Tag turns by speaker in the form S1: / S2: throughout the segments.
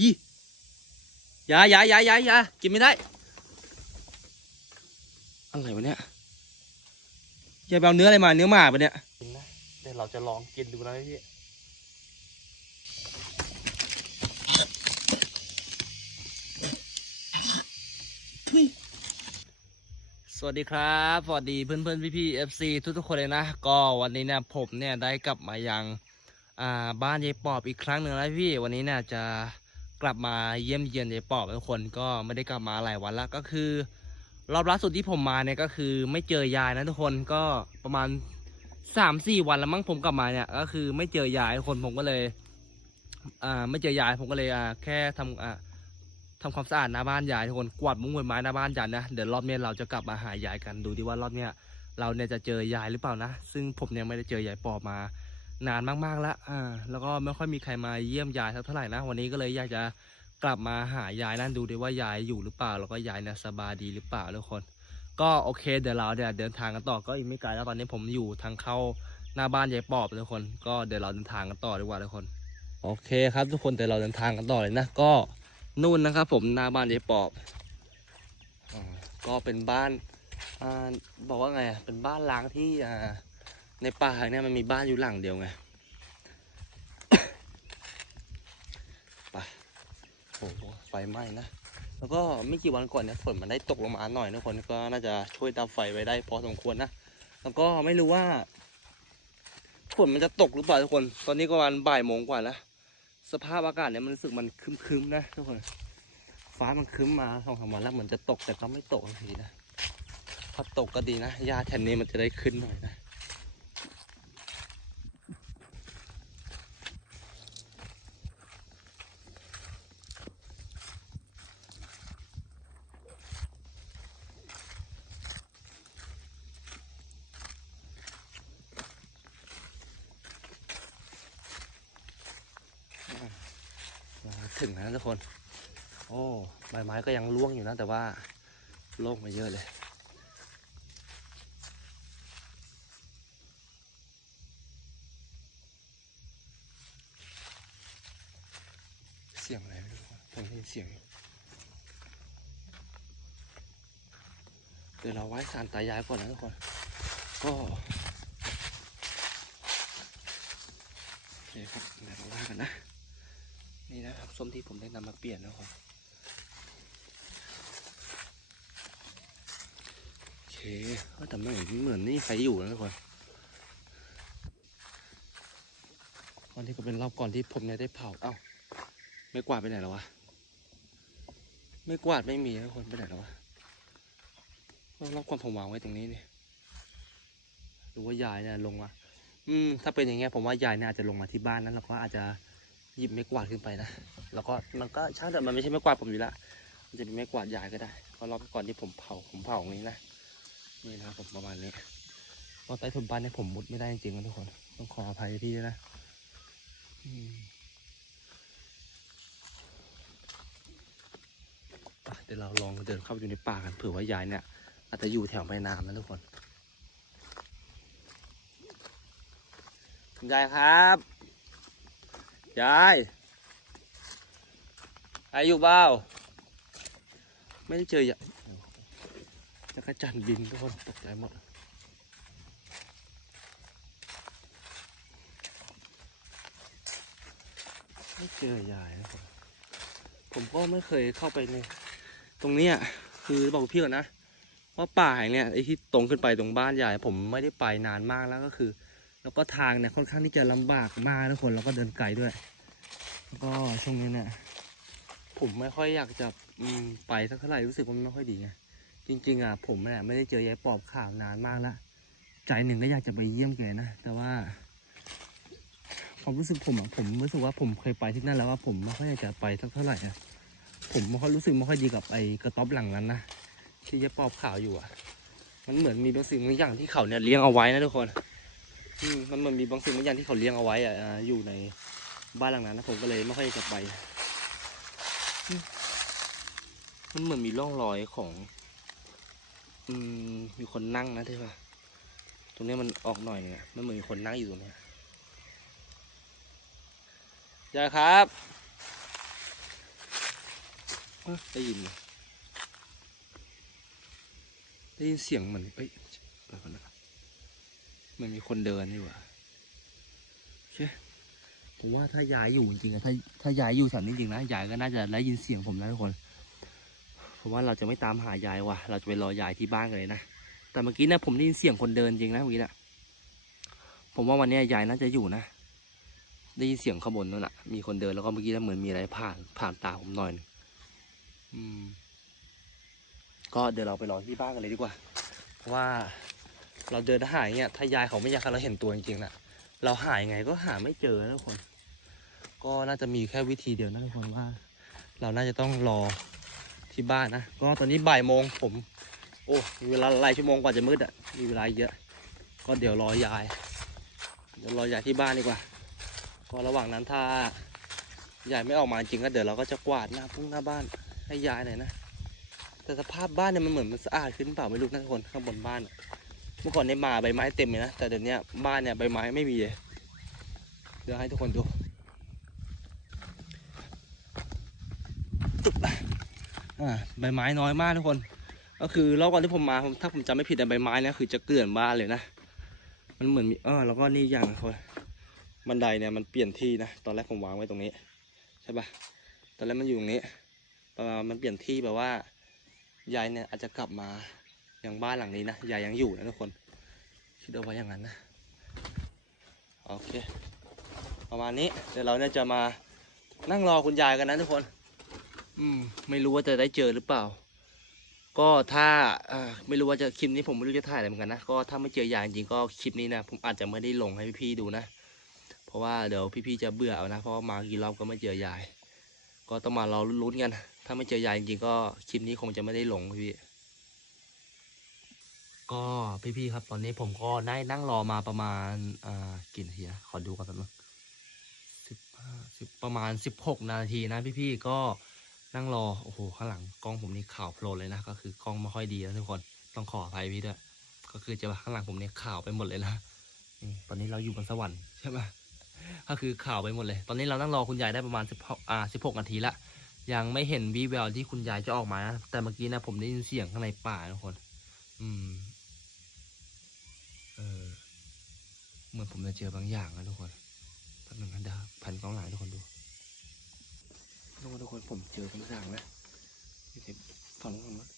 S1: ยี่อยาอยาอยาอยาอยากินไม่ได้ อะไรวะเนี่ยยายไปเอาเนื้ออะไรมาเนื้อหมาปะเนี่ยกินนะเดี๋ยวเราจะลองกินดูนะพี่สวัสดีครับ สวัสดีเพื่อนเพื่อนพี่พี่เอฟซีทุกทุกๆคนเลยนะ ก็วันนี้เนี่ยผมเนี่ยได้กลับมายัง อ่าบ้านยายปอบอีกครั้งหนึ่งแล้วพี่ วันนี้เนี่ยจะ กลับมาเยี่ยมเยียนยายปอบทุกคนก็ไม่ได้กลับมาหลายวันแล้วก็คือ รอบล่าสุดที่ผมมาเนี่ยก็คือไม่เจอยายนะทุกคนก็ประมาณสามสี่วันแล้วมั้งผมกลับมาเนี่ยก็คือไม่เจอยายทุกคนผมก็เลยอ่าไม่เจอยายผมก็เลยอ่าแค่ทำอ่าทำความสะอาดหน้าบ้านยายทุกคนกวาดมุ้งใบไม้หน้าบ้านยายนะเดี๋ยวรอบนี้เราจะกลับมาหายายกันดูดิว่ารอบเนี้ยเราเนี่ยจะเจอยายหรือเปล่านะ ซึ่งผมเนี่ยไม่ได้เจอยายปอบมา นานมากๆแล้วอ่าแล้วก็ไม่ค่อยมีใครมาเยี่ยมยายสักเท่าไหร่นะ วันนี้ก็เลยอยากจะกลับมาหายายนั่นดูดิว่ายายอยู่หรือเปล่า แล้วก็ยายเนี่ยสบายดีหรือเปล่าทุกคน ก็โอเคเดี๋ยวเราเนี่ยวเดินทางกันต่อก็อีกไม่ไกลแล้วตอนนี้ผมอยู่ทางเข้าหน้าบ้านยายปอบทุกคน ก็เดี๋ยวเราเดินทางกันต่อดีกว่าทุกคน โอเคครับทุกคนเดี๋ยวเราเดินทางกันต่อเลยนะก็นู่นนะครับ ผมหน้าบ้านยายปอบอก็เป็นบ้านอ่าบอกว่าไงอะเป็นบ้านล้างที่อ่า ในป่าเนี่ยมันมีบ้านอยู่หลังเดียวไงไปโอ้โหไฟไหม้นะ แล้วก็ไม่กี่วันก่อนเนี่ยฝนมันได้ตกลงมาหน่อยนะคนก็น่าจะช่วยดับไฟไว้ได้พอสมควรนะ แล้วก็ไม่รู้ว่าฝนมันจะตกหรือเปล่าทุกคน ตอนนี้ก็ประมาณบ่ายโมงกว่าแล้ว สภาพอากาศเนี่ยมันรู้สึกมันคึมๆนะทุกคน ฟ้ามันคึมมาสองสามวันแล้วเหมือนจะตกแต่ก็ไม่ตกสักทีนะ ถ้าตกก็ดีนะหญ้าแถวนี้มันจะได้ขึ้นหน่อยนะ มาถึงแล้วทุกคน โอ้ใบไม้ ก็ยังร่วงอยู่นะแต่ว่าโล่งมาเยอะเลย เสียงอะไรไม่รู้ผมได้ยินเสียงอยู่เดี๋ยวเราไว้สารตายายก่อนนะทุกคนก็โอเคครับเดี๋ยวเราไหว้กันนะ นี่นะครับส้มที่ผมได้นำมาเปลี่ยนนะครับโอเคเอ้า แต่ไม่เห็นเหมือนนี่ใครอยู่นะทุกคนวันนี้ก็เป็นรอบก่อนที่ผมเนี่ยได้เผา เอ้า ไม่กวาดไปไหนแล้ววะ ไม่กวาดไม่มีนะทุกคนไปไหนแล้ววะเรอบก่อนผมวางไว้ตรงนี้นี่หรือว่ายายเนี่ยลงมา อืม ถ้าเป็นอย่างเงี้ยผมว่ายายเนี่ยอาจจะลงมาที่บ้านนั้นแล้วก็อาจจะหยิบไม้กวาดขึ้นไปนะ แล้วก็มันก็ช่างแต่มันไม่ใช่ไม้กวาดผมอยู่ล้วมันจะเป็นไม้กวาดยายก็ได้ก็รอบก่อนที่ผมเผาผมเผาตรงนี้นะ นี่นะครับผมประมาณนี้เพราะใต้ถุนบ้านเนี่ยผมมุดไม่ได้จริงๆนะทุกคน ต้องขออภัยพี่ด้วยนะเดี๋ยวเราลองเดินเข้าไปอยู่ในป่ากันเผื่อว่ายายเนี่ย อาจจะอยู่แถวแม่น้ำนะทุกคนคุณยายครับยายใครอยู่เปล่าไม่ได้เจอยะจั กรจันบินทุกคนตกใจหมดไม่เจอยายนะครับผมก็ไม่เคยเข้าไปในตรงเนี้ยคือบอกพี่ก่อนนะว่าป่าแห่งเนี้ยไอ้ที่ตรงขึ้นไปตรงบ้านยายผมไม่ได้ไปนานมากแล้วก็คือ แล้วก็ทางเนี่ยค่อนข้างที่จะลำบากมากทุกคนแล้วก็เดินไกลด้วย แล้วก็ช่วงนี้เนี่ยผมไม่ค่อยอยากจะอืไปสักเท่าไหร่รู้สึกว่ามันไม่ค่อยดีไง จริง ๆอะผมเนี่ยไม่ได้เจอยายปอบข่าวนานมากแล้วใจหนึ่งก็อยากจะไปเยี่ยมแกนะ แต่ว่าความรู้สึกผมอะผมรู้สึกว่าผมเคยไปที่นั่นแล้วว่าผมไม่ค่อยอยากจะไปสักเท่าไหร่อะผมไม่ค่อยรู้สึกไม่ค่อยดีกับไอ้กระต๊อบหลังนั้นนะที่ยายปอบข่าวอยู่อะ มันเหมือนมีบางสิ่งบางอย่างที่เขาเนี่ยเลี้ยงเอาไว้นะทุกคนมันเหมือนมีบางสิ่งบางอย่างที่เขาเลี้ยงเอาไว้อะอ่าอยู่ในบ้านหลังนั้นนะผมก็เลยไม่ค่อยจะไปอืมมันเหมือนมีร่องรอยของ อืมมีคนนั่งนะที่ว่าตรงนี้มันออกหน่อยเนี่ยมันเหมือนมีคนนั่งอยู่ตรงนี้ยายครับได้ยินเลยได้ยินเสียงเหมือนเอ้ยเปิดก่อนนะมันมีคนเดินนี่หว่าโอเคผมว่าถ้ายายอยู่จริงๆอะถ้าถ้ายายอยู่แถวนี้จริงๆนะยายก็น่าจะได้ยินเสียงผมนะทุกคน เพราะว่าเราจะไม่ตามหายายว่ะ เราจะไปรอยายที่บ้านกันเลยนะ แต่เมื่อกี้นะผมได้ยินเสียงคนเดินจริงนะเมื่อกี้นะผมว่าวันนี้ยายน่าจะอยู่นะ ได้ยินเสียงขางบวนนั่นแหะมีคนเดินแล้วก็เมื่อกี้นะเหมือนมีอะไรผ่านผ่านตาผมหน่อยนึงอืม ก็เดี๋ยวเราไปรอที่บ้านกันเลยดีกว่า เพราะว่าเราเดินหายเนี่ยถ้ายายเขาไม่อยากให้เราเห็นตัวจริงๆนะเราหายไงก็หาไม่เจอนะทุกคน ก็น่าจะมีแค่วิธีเดียวนะทุกคนว่า เราน่าจะต้องรอ ที่บ้านนะก็ตอนนี้บ่ายโมงผม โอ้มีเวลาหลายชั่วโมงกว่าจะมืดอะมีเวลาเยอะ ก็เดี๋ยวรอยาย เดี๋ยวรอยายที่บ้านดีกว่า ก็ระหว่างนั้นถ้ายายไม่ออกมาจริงก็เดี๋ยวเราก็จะกวาดหน้าพุ่งหน้าบ้านให้ยายหน่อยนะแต่สภาพบ้านเนี่ยมันเหมือนมันสะอาดขึ้นเปล่าไม่รู้นะทุกคนข้างบนบ้าน เมื่อก่อนเนี่ยมาใบไม้เต็มเลยนะแต่เดี๋ยวนี้บ้านเนี่ยใบไม้ไม่มีเลยเดี๋ยวให้ทุกคนดูตึ๊บ อ่าใบไม้น้อยมากทุกคน ก็คือรอบก่อนที่ผมมาผมถ้าผมจำไม่ผิดแต่ใบไม้นี่ยคือจะเกลื่อนบ้านเลยนะมันเหมือนมีเออแล้วก็นี่อย่างคนบันไดเนี่ยมันเปลี่ยนที่นะตอนแรกผมวางไว้ตรงนี้ใช่ปะตอนแรกมันอยู่ตรงนี้ตอนมันเปลี่ยนที่แบบว่ายายเนี่ยอาจจะกลับมาอยังบ้านหลังนี้นะยายยังอยู่นะทุกคนคิดเอาไว้อย่างนั้นนะโอเค ประมาณนี้เดี๋ยวเราเนี่ยจะมานั่งรอคุณยายกันนะทุกคน อืม ไม่รู้ว่าจะได้เจอหรือเปล่า ก็ถ้าอ่าไม่รู้ว่าจะคลิปนี้ผมไม่รู้จะถ่ายอะไรเหมือนกันนะ ก็ถ้าไม่เจอยายจริงๆก็คลิปนี้นะ ผมอาจจะไม่ได้ลงให้พี่ๆดูนะ เพราะว่าเดี๋ยวพี่ๆจะเบื่อเอานะ เพราะว่ามากี่รอบก็ไม่เจอยาย ก็ต้องมารอลุ้นๆกัน ถ้าไม่เจอยายจริงๆก็คลิปนี้คงจะไม่ได้ลงพี่ก็พี่ๆครับ ตอนนี้ผมก็ได้นั่งรอมาประมาณอ่ากี่นาทีนะขอดูกันแป๊บนึงสิบห้าสิบประมาณสิบหกนาทีนะพี่ๆก็ นั่งรอ โอ้โห ข้างหลังกล้องผมนี่ข่าวโพลนเลยนะ ก็คือกล้องไม่ค่อยดีนะทุกคน ต้องขออภัยพี่ด้วย ก็คือจะข้างหลังผมเนี่ยข่าวไปหมดเลยนะตอนนี้เราอยู่บนสวรรค์ใช่ไหมก็คือข่าวไปหมดเลย ตอนนี้เรานั่งรอคุณยายได้ประมาณสิบอ่าสิบหกนาทีละ ยังไม่เห็นวีแววที่คุณยายจะออกมานะ แต่เมื่อกี้นะผมได้ยินเสียงข้างในป่าทุกคน อืม เออ เหมือนผมจะเจอบางอย่างนะทุกคนแป๊บนึงนะเดี๋ยวพันกล้องหลังทุกคนดู ทุกคนทุกคนผมเจอบางอย่งแล้วอยู่ในฝั่งนู้นฝั่งนู้น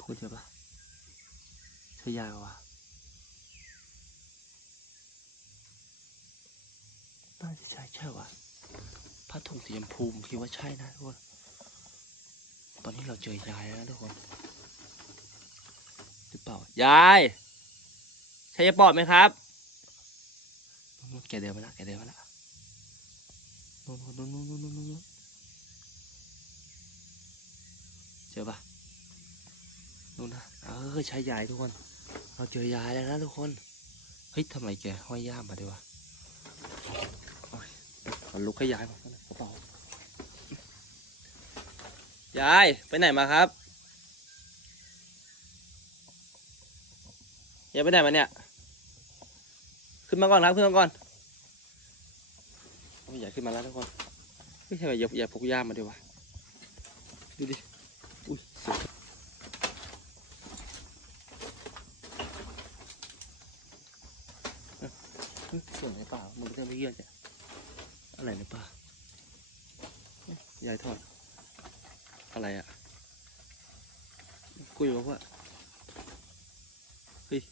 S1: พูดเจอปะใช่ยายปะวะน่าจะใช่ใช่วะผ้าถุงสีชมพูคิดว่าใช่นะทุกคนตอนนี้เราเจอยายแล้วทุกคนหรือเปล่ายายใช่ยายปอดไหมครับแกเดินมาแล้วแกเดินมาแล้ว นู่นนู่นนู่นนู่นนู่นเจอปะนู่นนะเออใช่ยายทุกคน เราเจอยายแล้วนะทุกคน เฮ้ยทำไมแกห้อยย่ามมาด้วยวะขอลุกให้ยายมากระเป๋ายาย ไปไหนมาครับยายไปไหนมาเนี่ย ขึ้นมาก่อนครับขึ้นมาก่อน ใหญ่ขึ้นมาแล้วทุกคนไม่ใช่ว่าอย่าอย่าพกย่ามมาดีวะดูดิอุ้ยสียวเอ้ยเฮ้ยเสียงในป่ามันจะไม่เยี่ยจะอะไรในป่าเอ้ยยายทอด อะไรอะคุยบอกว่าเฮ้ย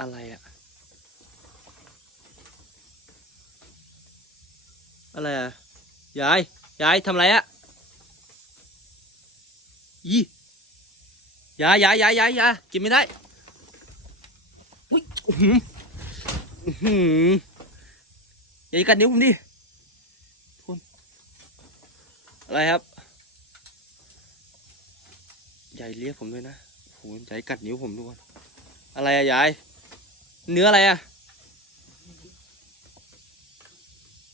S1: อะไรอะ อะไรอะยายยายทำอะไรอะยี่ยายยายยายยายยายกินไม่ได้อุ้ยอือหืออื้อหือยายกัดนิ้วผมดิทุนอะไรครับยายเรียกผมด้วยนะโหยายกัดนิ้วผมด้วยอะไรอะยาย เนื้ออะไรอะ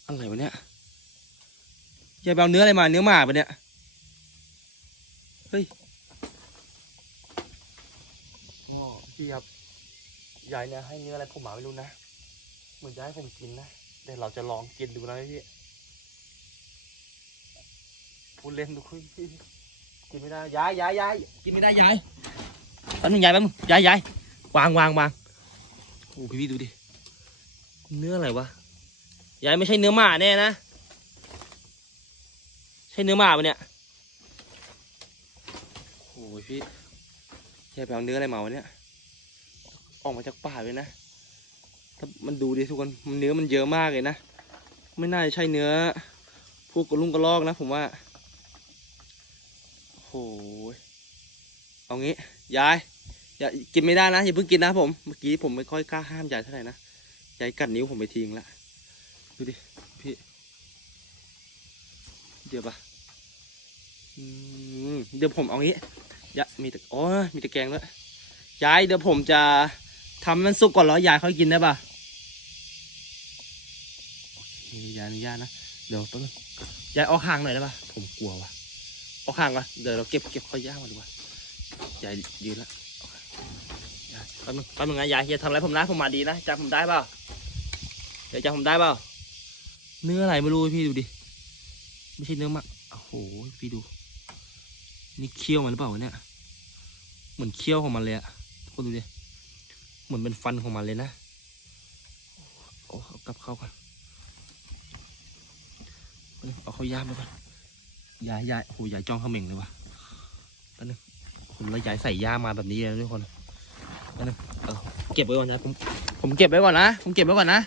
S1: อะไรวะเนี่ย ยายไปเอาเนื้ออะไรมาเนื้อหมาปะเนี่ย เฮ้ยอ๋อพี่ครับยายเนี่ยให้เนื้ออะไรผมหมาไม่รู้นะ เหมือนจะให้ผมกินนะเดี๋ยวเราจะลองกินดูนะพี่พูดเล่นทุกคนกินไม่ได้ย้ายย้ายย้ายกินไม่ได้ย้ายแป๊บนึงย้ายแป๊บนึงย้ายย้ายวางวางวางโอ้พี่พี่ดูดิเนื้ออะไรวะย้ายไม่ใช่เนื้อหมาแน่นะใช่เนื้อหมาปะเนี่ยโอ้ยพี่ย้ายไปเอาเนื้ออะไรมาวะเนี่ย ออกมาจากป่าเลยนะ ถ้ามันดูดิทุกคนมันเนื้อมันเยอะมากเลยนะ ไม่น่าจะใช่เนื้อ พวกกระลุงกระลอกนะผมว่าโอ้โหเอางี้ยาย อย่ากินไม่ได้นะอย่าเพิ่งกินนะผม เมื่อกี้ผมไม่ค่อยกล้าห้ามยายเท่าไหร่นะ ยายกัดนิ้วผมไปทิ้งละ ดูดิพี่ เดี๋ยวปะ เดี๋ยวผมเอางี้อย่ามีแต่อ๋อมีแต่แกงด้วยยายเดี๋ยวผมจะทำมันสุกก่อนแล้วยายค่อยกินได้ปะยายอนุญาตนะเดี๋ยวแป๊บนึงยายออกห่างหน่อยได้ปะผมกลัวว่ะออกห่างก่อนเดี๋ยวเราเก็บเก็บข้อยย่างมาดีกว่ายายยืนละออกห่างยายแป๊บนึงแป๊บนึงนะยายอย่าทำอะไรผมนะผมมาดีนะจำผมได้เปล่าเดี๋ยวจำผมได้เปล่าเนื้ออะไรไม่รู้พี่ดูดิไม่ใช่เนื้อมักโอ้โหพี่ดู นี่เคี้ยวมันหรือเปล่าเนี่ย เหมือนเคี้ยวของมันเลยอะทุกคนดูดิ เหมือนเป็นฟันของมันเลยนะ โอ้เอากลับเข้ากันเอาเขาย่ามไปก่อนยายยายโอ้ยายจ้องเขม่งเลยวะแป๊บนึงผมแล้วยายใส่ย่ามาแบบนี้เลยทุกคนแป๊บนึงเออเก็บไว้ก่อนนะ ผม ผมเก็บไว้ก่อนนะ ผมเก็บไว้ก่อนนะ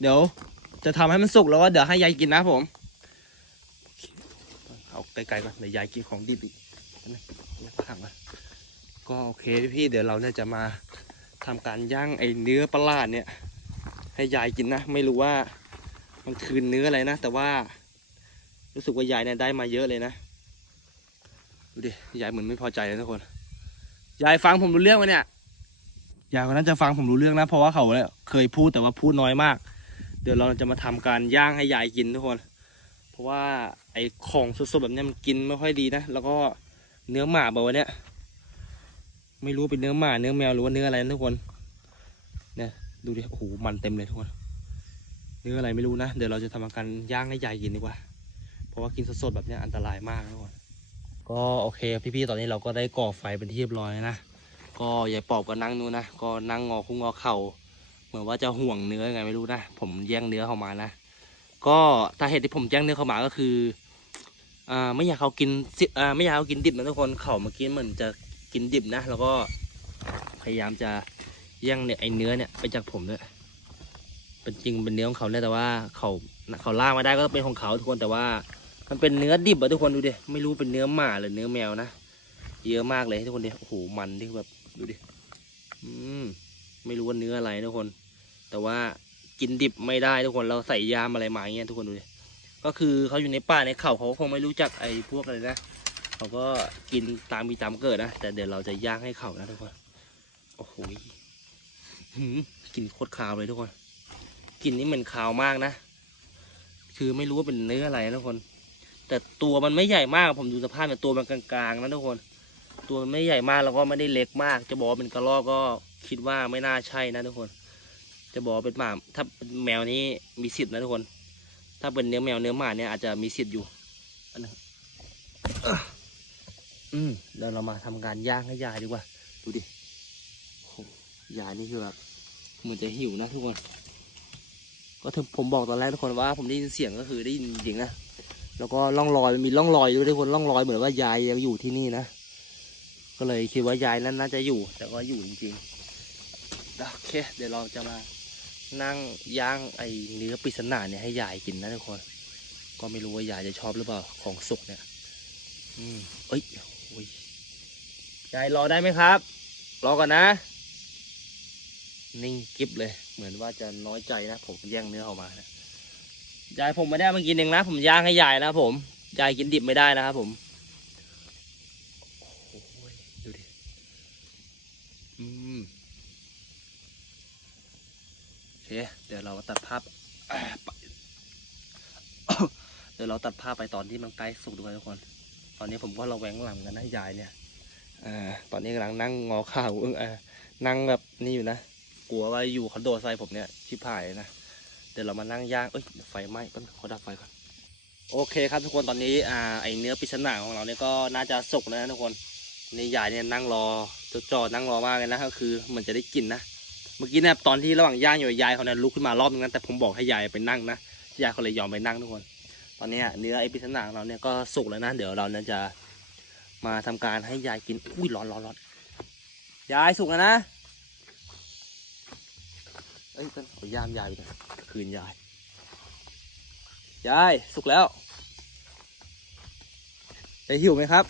S1: เดี๋ยวจะทำให้มันสุกแล้วก็เดี๋ยวให้ยายกินนะผม เอาไกลๆก่อนเดี๋ยวยายกินของดิบอีกแป๊บ นึงแล้วก็ถังก่อนก็โอเคพี่เดี๋ยวเราเนี่ยจะมาทำการย่างไอ้เนื้อประหลาดเนี่ย ให้ยายกินนะ ไม่รู้ว่ามันคือเนื้ออะไรนะ แต่ว่า รู้สึกว่ายายเนี่ยได้มาเยอะเลยนะดูดิยายเหมือนไม่พอใจเลยทุกคนยายฟังผมรู้เรื่องไหมเนี่ยยายคนนั้นจะฟังผมรู้เรื่องนะ เพราะว่าเขาเคยพูดแต่ว่าพูดน้อยมาก เดี๋ยวเราจะมาทำการย่างให้ยายกินทุกคน เพราะว่าไอ้ของสดๆแบบนี้มันกินไม่ค่อยดีนะ แล้วก็ เนื้อหมาแบบว่าเนี้ยไม่รู้เป็นเนื้อหมาเนื้อแมวหรือว่าเนื้ออะไรนะทุกคนเนี่ยดูดิโอ้โหมันเต็มเลยทุกคนเนื้ออะไรไม่รู้นะเดี๋ยวเราจะทำการย่างให้ยายกินดีกว่า เพราะว่ากินสดๆแบบนี้อันตรายมากทุกคนก็โอเคพี่ๆตอนนี้เราก็ได้ก่อไฟเป็นที่เรียบร้อยนะก็ยายปอบก็นั่งนู่นนะก็นั่งงอคุ้งงอเข่าเหมือนว่าจะห่วงเนื้อไงไม่รู้นะผมแย่งเนื้อเข้ามานะก็สาเหตุที่ผมแย่งเนื้อเข้ามาก็คือ อ่าไม่อยากเขากินอ่าไม่อยากเขากินดิบนะทุกคนเขาเมื่อกี้เหมือนจะกินดิบนะ แล้วก็พยายามจะย่งเนี่ยไอเนื้อเนี่ยไปจากผมด้วยเป็นจริงเป็นเนื้อของเขาเนี่ยแต่ว่าเขาเขาล่ามาได้ก็เป็นของเขาทุกคนแต่ว่า มันเป็นเนื้อดิบอะทุกคนดูดิไม่รู้เป็นเนื้อหมาหรือเนื้อแมวนะเยอะมากเลยทุกคนดิโอ้โหมันที่แบบดูดิอืมไม่รู้ว่าเนื้ออะไรทุกคน แต่ว่ากินดิบไม่ได้ทุกคนเราใส่ยามอะไรมาอย่างเงี้ยทุกคนดูดิ ก็คือเขาอยู่ในป่าในเขาเขาคงไม่รู้จักไอ้พวกอะไรนะเขาก็กินตามมีตามเกิดนะแต่เดี๋ยวเราจะย่างให้เขานะทุกคนโอ้โหหืมกลินโคตรคาวเลยทุกคนกลินนี่เหม็นคาวมากนะ คือไม่รู้ว่าเป็นเนื้ออะไรนะทุกคน แต่ตัวมันไม่ใหญ่มากผมดูสภาพเนี่ยตัวมันกลางๆนะทุกคน ตัวมันไม่ใหญ่มากแล้วก็ไม่ได้เล็กมาก จะบอกว่าเป็นกระรอกก็คิดว่าไม่น่าใช่นะทุกคน จะบอกเป็นหมาถ้าเป็นแมวนี้มีสิทธิ์นะทุกคน ถ้าเป็นเนื้อแมวเนื้อหมาเนี่ยอาจจะมีสิทธิ์อยู่อันนึงอืมเดี๋ยวเรามาทำการย่างให้ยายดีกว่า ดูดิยายนี่คือแบบเหมือนจะหิวนะทุกคน ก็ถึงผมบอกตอนแรกทุกคนว่า ผมได้ยินเสียงก็คือได้ยินจริงนะ แล้วก็ล่องรอยมีร่องรอยด้วยทุกคนร่องรอยเหมือนว่ายายยังอยู่ที่นี่นะ ก็เลยคิดว่ายายนั้นน่าจะอยู่ แต่ก็อยู่จริงๆ โอเค เดี๋ยวเราจะมา นั่งย่างไอเนื้อปริศนาเนี่ยให้ยายกินนะทุกคน ก็ไม่รู้ว่ายายจะชอบหรือเปล่าของสุกเนี่ย อืมเอ้ยโอ้ยยายรอได้ไหมครับ รอก่อนนะ นิ่งกริบเลย เหมือนว่าจะน้อยใจนะ ผมแย่งเนื้อออกมานะยายผมไม่ได้มากินเองนะ ผมย่างให้ยายนะผม ยายกินดิบไม่ได้นะครับผม โอ้โหดูดิ อืม โอ เคเดี๋ยวเราตัดภาพเดี๋ยวเราตัดภาพไปตอนที่มันใกล้สุกด้วยทุกคน ตอนนี้ผมก็ระแวงหลังกันนะยายเนี่ยอ่าตอนนี้กำลังนั่งงอข้าวเอออ่านั่งแบบนี่อยู่นะ กลัวว่าอยู่เขาโดดใส่ผมเนี่ยชิบหายนะ เดี๋ยวเรามานั่งย่าง เอ้ย ไฟไหม้ต้นขอดับไฟก่อน โอเคครับทุกคน ตอนนี้ อ่า ไอเนื้อปริศนาของเราเนี่ยก็น่าจะสุกแล้วนะทุกคน นี่ยายเนี่ยนั่งรอจดจ่อนั่งรอมากเลยนะ ก็คือเหมันจะได้กินนะ เมื่อกี้เนี่ยตอนที่ระหว่างย่างอยู่ยายเขาเนี่ยลุกขึ้นมารอบนึงนะแต่ผมบอกให้ยายไปนั่งนะยายเขาเลยยอมไปนั่งทุกคน ตอนนี้เนื้อไอปริศนาของเราเนี่ยก็สุกแล้วนะเดี๋ยวเราเนี่ยจะมาทำการให้ยายกินอุ้ยร้อนร้อนร้อนยายสุกแล้วนะเอ้ยกันขอย่ามยายไปนะคืนยายยายสุกแล้วยายหิวไหมครับ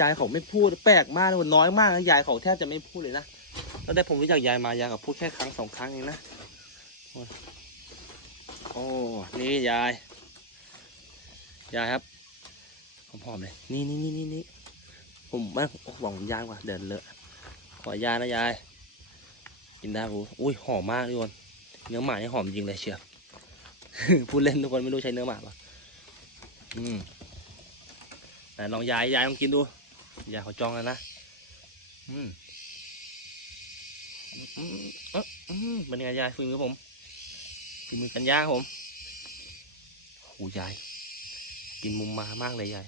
S1: ยายเขาไม่พูดแปลกมากเลยน้อยมากนะยายเขาแทบจะไม่พูดเลยนะ ตั้งแต่ผมรู้จักยายมายายเขาพูดแค่ครั้งสองครั้งเองนะโอ้โอ้นี่ยาย ยายครับหอมๆเลย นี่นี่นี่นี่นี่ผมไม่หวังยายว่ะเดินเลอะ ขอยานะยาย กินได้ปูอุ้ยหอมมากทุกคน เนื้อหมานี่หอมจริงเลยเชียวพูดเล่นทุกคนไม่รู้ใช้เนื้อหมาปะอืมไหนลองยายยายลองกินดู ยายเขาจองแล้วนะ อืม เป็นไงยายฝีมือผมฝีมือกันยาครับผมโหูยายกินมุมมามากเลยยาย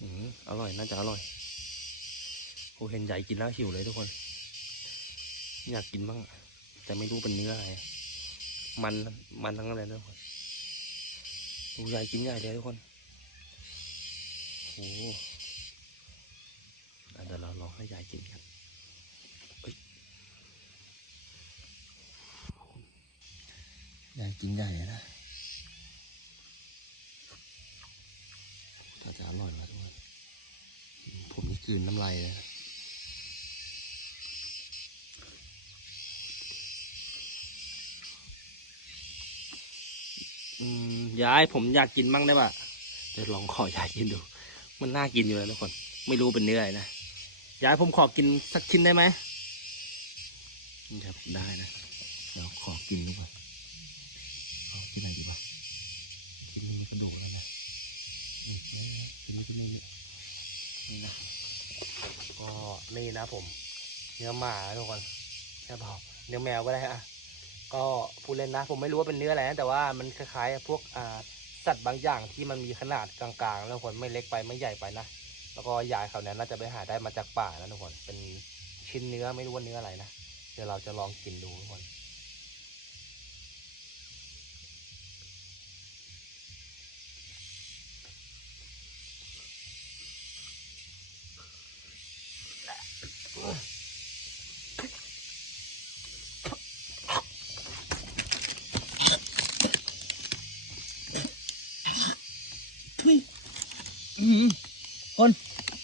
S1: อืมอร่อยน่าจะอร่อยโอเห็นยายกินแล้วหิวเลยทุกคน อยากกินบ้างแต่ไม่รู้เป็นเนื้ออะไรมันมันทั้งนั้นเลยนะทุกคนดูใหญ่กินใหญ่เลยทุกคนโอ้โห ดี๋ยวเราลองให้ยายกินกันเอ้ยยายกินใหญ่เลยนะถ้าจะอร่อยนะทุกคนผมนี่กลืนน้ำลายเลยนะอืมยายผมอยากกินมั่งได้ปะเดี๋ยวลองขอยายกินดู มันน่ากินอยู่แล้วทุกคน ไม่รู้เป็นเนื้ออะไรนะ ยายผมขอกินสักชิ้นได้ไหมครับได้นะเดี๋ยวขอกินดูก่อนเอากินอะไรดีวะกินมีกระดูกแล้วนะนี่กินนี่กินนี่นี่นะก็นี่นะผม เนื้อหมาทุกคนใช่เปล่าเนื้อแมวก็ได้ฮะก็พูดเล่นนะ ผมไม่รู้ว่าเป็นเนื้ออะไรนะแต่ว่ามันคล้ายๆพวกอ่าสัตว์บางอย่างที่มันมีขนาดกลางๆ แล้วคนไม่เล็กไปไม่ใหญ่ไปนะ แล้วก็ยายเขาเนี่ยน่าจะไปหาได้มาจากป่านะทุกคน เป็นชิ้นเนื้อไม่รู้ว่าเนื้ออะไรนะ เดี๋ยวเราจะลองกินดูทุกคน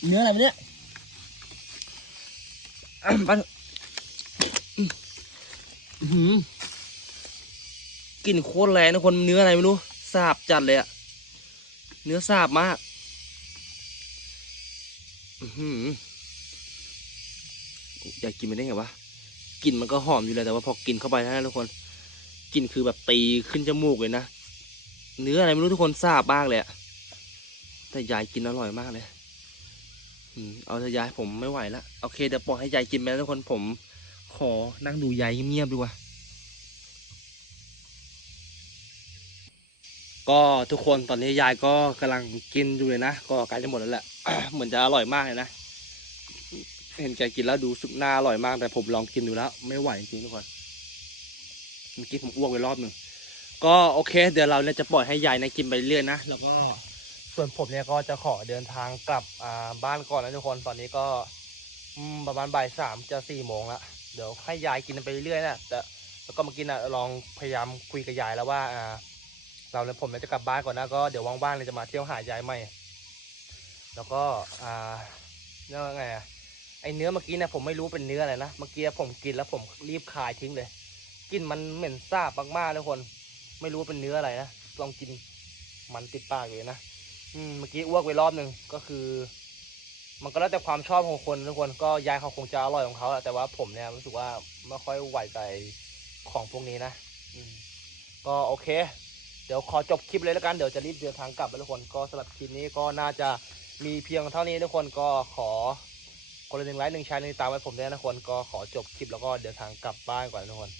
S1: เนื้ออะไรวะเนี่ยปันอื้อหือกลิ่นโคตรแรงนะคนเนื้ออะไรไม่รู้สาบจัดเลยอะเนื้อสาบมากอือหืออยากกินมันได้ไงวะกลิ่นมันก็หอมอยู่เลยแต่ว่าพอกินเข้าไปนะทุกคนกลิ่นคือแบบตีขึ้นจมูกเลยนะเนื้ออะไรไม่รู้ทุกคนสาบมากเลยอะแต่ยายกินอร่อยมากเลย อเอาแต่ยายผมไม่ไหวละโอเคเดี๋ยวปล่อยให้ยายกินไปแล้วทุกคนผม ขอนั่งดูยายเงียบๆดีกว่า ก็ทุกคนตอนนี้ยายก็กำลังกินอยู่เลยนะก็ใกล้จะหมดแล้วแหละเหมือนจะอร่อยมากเลยนะเห็นแกกินแล้วดูสุกหน้าอร่อยมากแต่ผมลองกินดูแล้ว ไม่ไหวจริงๆทุกคนเมื่อกี้ผมอ้วกไปรอบหนึ่งก็โอเค เดี๋ยวเราเนี่ยจะปล่อยให้ยายนะกินไปเรื่อยนะแล้วก็ ส่วนผมเนี่ยก็จะขอเดินทางกลับอ่าบ้านก่อนนะทุกคนตอนนี้ก็ประมาณบ่ายสามจะสี่โมงละเดี๋ยวให้ยายกินไปเรื่อยๆนะแต่แล้วก็เมื่อกี้นะลองพยายามคุยกับยายแล้วว่าอ่าเราเนี่ยผมเนี่ยจะกลับบ้านก่อนนะก็เดี๋ยวว่างๆเลยจะมาเที่ยวหายายใหม่ แล้วก็อ่าเรียกว่าไงอะไอเนื้อเมื่อกี้นี่ยผมไม่รู้เป็นเนื้ออะไรนะเมื่อกี้ผมกินแล้วผมรีบคายทิ้งเลยกลินมันเหม็นซาบมากๆเลยทุกคน ไม่รู้เป็นเนื้ออะไรนะลองกินมันติดปากอยู่เลยนะ เมื่อกี้อ้วกไปรอบหนึ่งก็คือ มันก็แล้วแต่ความชอบของคนทุกคนก็ยายเขาคงจะอร่อยของเขาแหละแต่ว่าผมเนี่ยรู้สึกว่าไม่ค่อยไหวใจของพวกนี้นะอืมก็โอเค เดี๋ยวขอจบคลิปเลยแล้วกันเดี๋ยวจะรีบเดินทางกลับแล้วทุกคนก็สำหรับคลิปนี้ก็น่าจะมีเพียงเท่านี้ทุกคนก็ขอคนละหนึ่งไลค์หนึ่งแชร์หนึ่งตามไว้ผมด้วยนะทุกคนก็ขอจบคลิปแล้วก็เดินทางกลับบ้านก่อนทุกคน